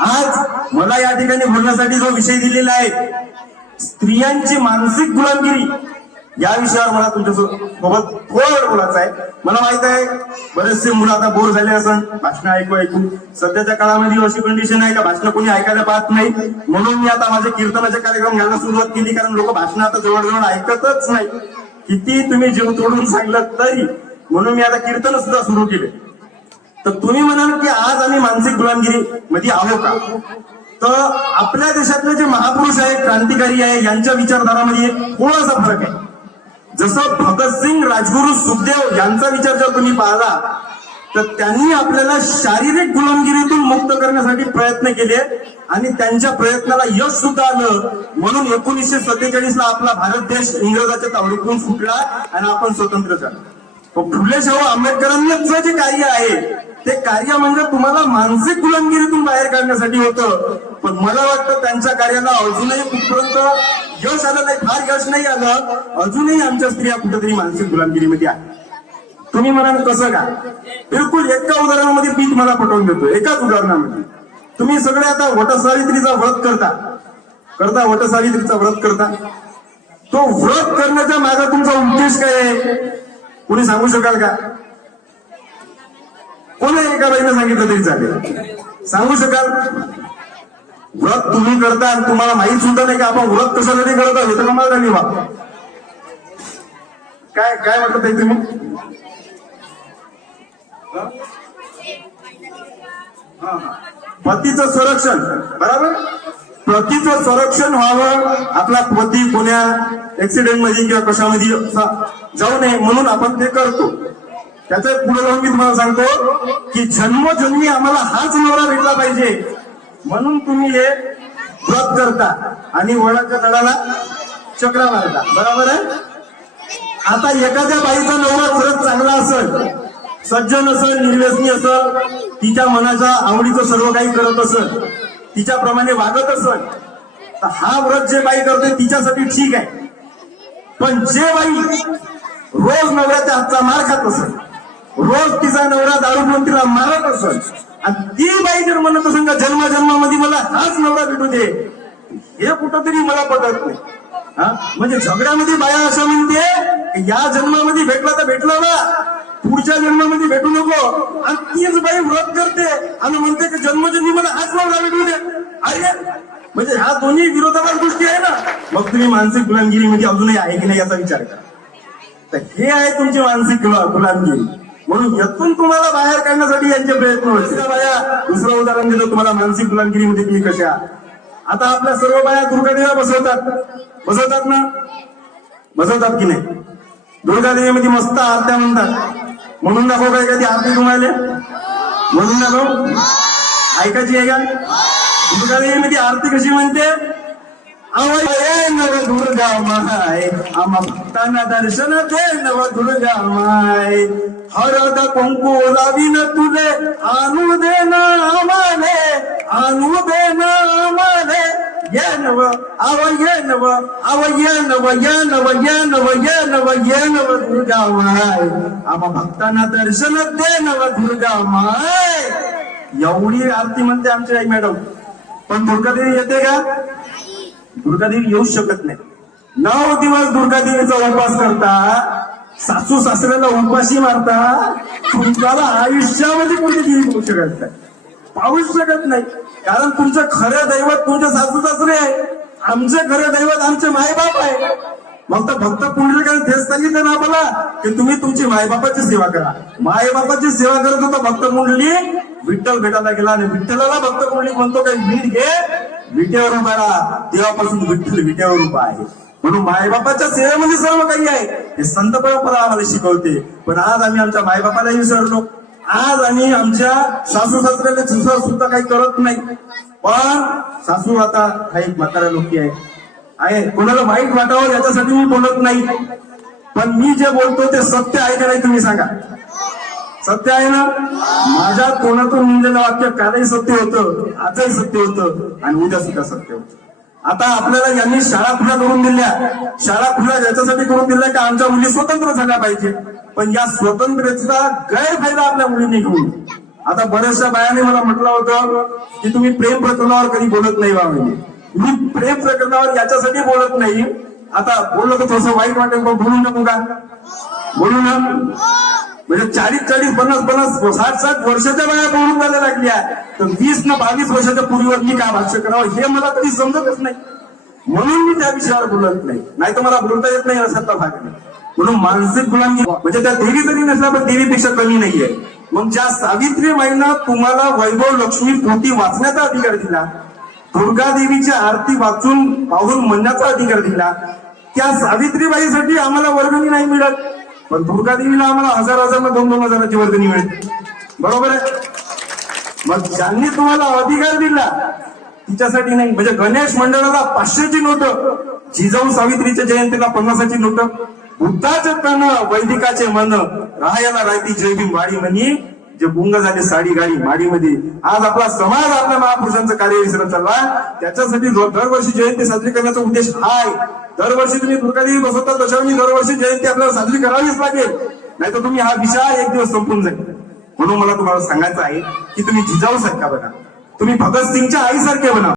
आज मला या ठिकाणी बोलण्यासाठी जो विषय दिलेला आहे, स्त्रियांची मानसिक गुलामगिरी, या विषयावर मला तुमच्यासोबत थोडं बोलायचं आहे. मला माहित आहे बरेचसे मुलं आता बोर झाले असं भाषण ऐकून. सध्याच्या काळामध्ये अशी कंडिशन आहे का भाषण कोणी ऐकायला पाहत नाही. म्हणून मी आता माझे कीर्तनाचे कार्यक्रम घ्यायला सुरुवात केली, कारण लोक भाषण आता जवळजवळ ऐकतच नाही. किती तुम्ही जीव तोडून सांगलं तरी. म्हणून मी आता कीर्तन सुद्धा सुरू केले. तर तुम्ही म्हणाल की आज आम्ही मानसिक गुलामगिरी मध्ये आहो का? तर आपल्या देशातले जे महापुरुष आहे, क्रांतिकारी आहे, यांच्या विचारधारामध्ये थोडासा फरक आहे. जसं भगतसिंग, राजगुरू, सुखदेव यांचा विचार जर तुम्ही पाहिला तर त्यांनी आपल्याला शारीरिक गुलामगिरीतून मुक्त करण्यासाठी प्रयत्न केले आणि त्यांच्या प्रयत्नाला यश सुद्धा आलं. म्हणून 1947 ला आपला भारत देश इंग्रजाच्या तावडीतून सुटला आणि आपण स्वतंत्र झालो. फुले शाहू आंबेडकरांचं जे कार्य आहे ते कार्य म्हणजे तुम्हाला मानसिक गुलामगिरीतून बाहेर काढण्यासाठी होतं. पण मला वाटतं त्यांच्या कार्याला अजूनही कुठपर्यंत यश आलं नाही, फार यश नाही आलं. अजूनही आमच्या स्त्रिया कुठेतरी मानसिक गुलामगिरीमध्ये आहेत. तुम्ही म्हणाल कसं का? बिलकुल एका उदाहरणामध्ये मी तुम्हाला पटवून देतो. एकाच उदाहरणामध्ये तुम्ही सगळे आता वटसावित्रीचा व्रत करता वटसावित्रीचा व्रत करता. तो व्रत करण्याच्या मागे तुमचा उद्देश काय आहे? कोणी सांगू शकाल का? कोणी एका बाईने सांगितलं तरी चालेल, सांगू शकाल? व्रत तुम्ही करता आणि तुम्हाला माहित सुद्धा नाही का आपण व्रत कशासाठी करत आहोत? तर मला नाही बा काय काय म्हटलं ताई तुम्ही? पतीचं संरक्षण, बरोबर. पतीचं संरक्षण व्हावं, आपला पती कोण्या ऍक्सिडेंट मध्ये किंवा कशामध्ये जाऊ नये म्हणून आपण ते करतो. त्याच्या पुढे जाऊन मी तुम्हाला सांगतो की जन्मोजन्मी आम्हाला हाच नवरा भेटला पाहिजे म्हणून तुम्ही हे व्रत करता आणि वडाच्या झाडाला चक्रा मारता, बरोबर आहे. आता एखाद्या बाईचा नवरा खरंच चांगला असेल, सज्जन असेल, निर्व्यसनी असेल, तिच्या मनाच्या आवडीचं सर्व काही करत असेल, तिच्याप्रमाणे वागत असेल, तर हा व्रत जे बाई करते तिच्यासाठी ठीक आहे. पण जे बाई रोज नवऱ्याच्या हातचा मार खात असेल, रोज तिचा नवरा दारू पिऊन तिला मारत असेल आणि ती बाई जर म्हणत असेल का जन्मामध्ये मला हाच नवरा भेटू दे, हे कुठंतरी मला पटत नाही. म्हणजे झगड्यामध्ये बाया असं म्हणते या जन्मामध्ये भेटला तर भेटला ना, पुढच्या जन्मामध्ये भेटू नको. आणि तीच बाई व्रत करते आणि म्हणते की जन्मजन्मी मला हाच नवरा भेटू दे. अरे म्हणजे ह्या दोन्ही विरोधाभास गोष्टी आहे ना. मग तुम्ही मानसिक गुलामगिरीमध्ये अजूनही आहे की नाही याचा विचार करा. तर हे आहे तुमची मानसिक गुलामगिरी. म्हणून यातून तुम्हाला बाहेर काढण्यासाठी यांचे प्रयत्न होते. बाया दुसरं उदाहरण दिलं तुम्हाला मानसिक गुलामगिरीमध्ये तुम्ही कशा. आता आपल्या सर्व बाया दुर्गादेवीला बसवतात ना, बसवतात की नाही? दुर्गादेवीमध्ये मस्त आरत्या म्हणतात. म्हणून दाखव काय कधी आरती तुम्हाला, म्हणून दाखव, ऐकायची आहे का? दुर्गादेवीमध्ये आरती कशी म्हणते? अवय नव दुर्गा माय, आम्हा भक्तांना दर्शन दे नव दुर्गा माय. हळद कुंकू लावीन तुझे आणू दे ना आम्हाले, आणू दे ना आम्हाले. ये नव अवय नव, अवय नव, ये नव, ये नव, ये नव, ये नव दुर्गा माय, आम्हा भक्तांना दर्शन दे नव दुर्गा माय. एवढी आरती म्हणते आमची आई मॅडम. पण दुर्गादेवी येते का? दुर्गादेवी येऊ शकत नाही. 9 दिवस दुर्गादेवीचा उपवास करता, सासू सासऱ्याला उपाशी मारता, तुमच्याला आयुष्यामध्ये कोणती देवी पाहू शकत नाही, पाहूच शकत नाही. कारण तुमचं खरं दैवत तुमचे सासू सासरे आहे, आमचे खरं दैवत आमचे मायबाप आहे. मग तर भक्त पुंडलिकाने तेच सांगितलं ना आपल्याला की तुम्ही तुमची मायबापाची सेवा करा. मायबापाची सेवा करत होता भक्त पुंडलिक. विठ्ठल भेटायला गेला आणि विठ्ठलाला भक्त पुंडलिक म्हणतो काही मीठ घे, विटेवर उभा राहा. देवापासून विठ्ठल विटेवर उभा आहे. म्हणून मायबापाच्या सेवेमध्ये सर्व काही आहे. हे संत परंपरा आम्हाला शिकवते. पण आज आम्ही आमच्या मायबापालाही विसरलो. आज आम्ही आमच्या सासू सासऱ्याला सुद्धा काही करत नाही. पण सासू आता काही म्हाताऱ्या लोकी आहे, कोणाला वाईट वाटावं याच्यासाठी मी बोलत नाही. पण मी जे बोलतो ते सत्य आहे का नाही तुम्ही सांगा. सत्य आहे ना? माझ्या तोंडातून निघालेलं वाक्य कालही सत्य होतं, आजही सत्य होतं आणि उद्या सुद्धा सत्य होतं. आता आपल्याला यांनी शाळा खुल्या करून दिल्या. शाळा खुल्या याच्यासाठी करून दिल्या की आमच्या मुली स्वतंत्र झाल्या पाहिजे. पण या स्वतंत्रतेचा गैरफायदा आपल्या मुलींनी घेऊन आता बऱ्याचशा बायाने मला म्हटलं होतं की तुम्ही प्रेम प्रकरणावर कधी बोलत नाही बा. म्हणजे मी प्रेम प्रकरणावर याच्यासाठी बोलत नाही, आता बोललो तर थोडंसं वाईट वाटेल पण बोलू नको का, बोलू ना. म्हणजे 40-40, 50-50, 60-60 वर्षाच्या बाया बोलून जायला लागल्या, तर 20 ना 22 वर्षाच्या पूर्वीवर मी काय भाष्य करावं हे मला कधी समजतच नाही. म्हणून मी त्या विषयावर बोलत नाही तर मला बोलता येत नाही असा भाग नाही. म्हणून मानसिक गुलामी म्हणजे त्या देवी जरी नसल्या पण देवीपेक्षा कमी नाहीये. मग ज्या सावित्रीबाईंना तुम्हाला वैभव लक्ष्मी पोथी वाचण्याचा अधिकार दिला, दुर्गा देवीची आरती वाचून पाहून म्हणण्याचा अधिकार दिला, त्या सावित्रीबाईसाठी आम्हाला वर्गणी नाही मिळत, पण दुर्गा देवीला आम्हाला 1000 ना 2-2 हजाराची वर्गणी मिळते. बरोबर आहे. मग ज्यांनी तुम्हाला अधिकार दिला तिच्यासाठी नाही. म्हणजे गणेश मंडळाला 500ची नोट, जिजाऊ सावित्रीच्या जयंतीला 50ची नोट, बुद्धाचे तन वैदिकाचे मन, राहायला राहती जय भीम वाडी म्हणी, जे गुंग झाले साडी गाडी माडीमध्ये. आज आपला समाज आपल्या महापुरुषांचं कार्य विसरत चालला. त्याच्यासाठी दरवर्षी जयंती साजरी करण्याचा उद्देश आहे. दरवर्षी तुम्ही दुर्गादेवी बसवता तशावर दरवर्षी जयंती आपल्याला साजरी करावीच लागेल, नाही तर तुम्ही हा विषय एक दिवस संपून जाईल. म्हणून मला तुम्हाला सांगायचं आहे की तुम्ही जिजाऊ सारखा बना, तुम्ही भगतसिंगच्या आईसारखे बना.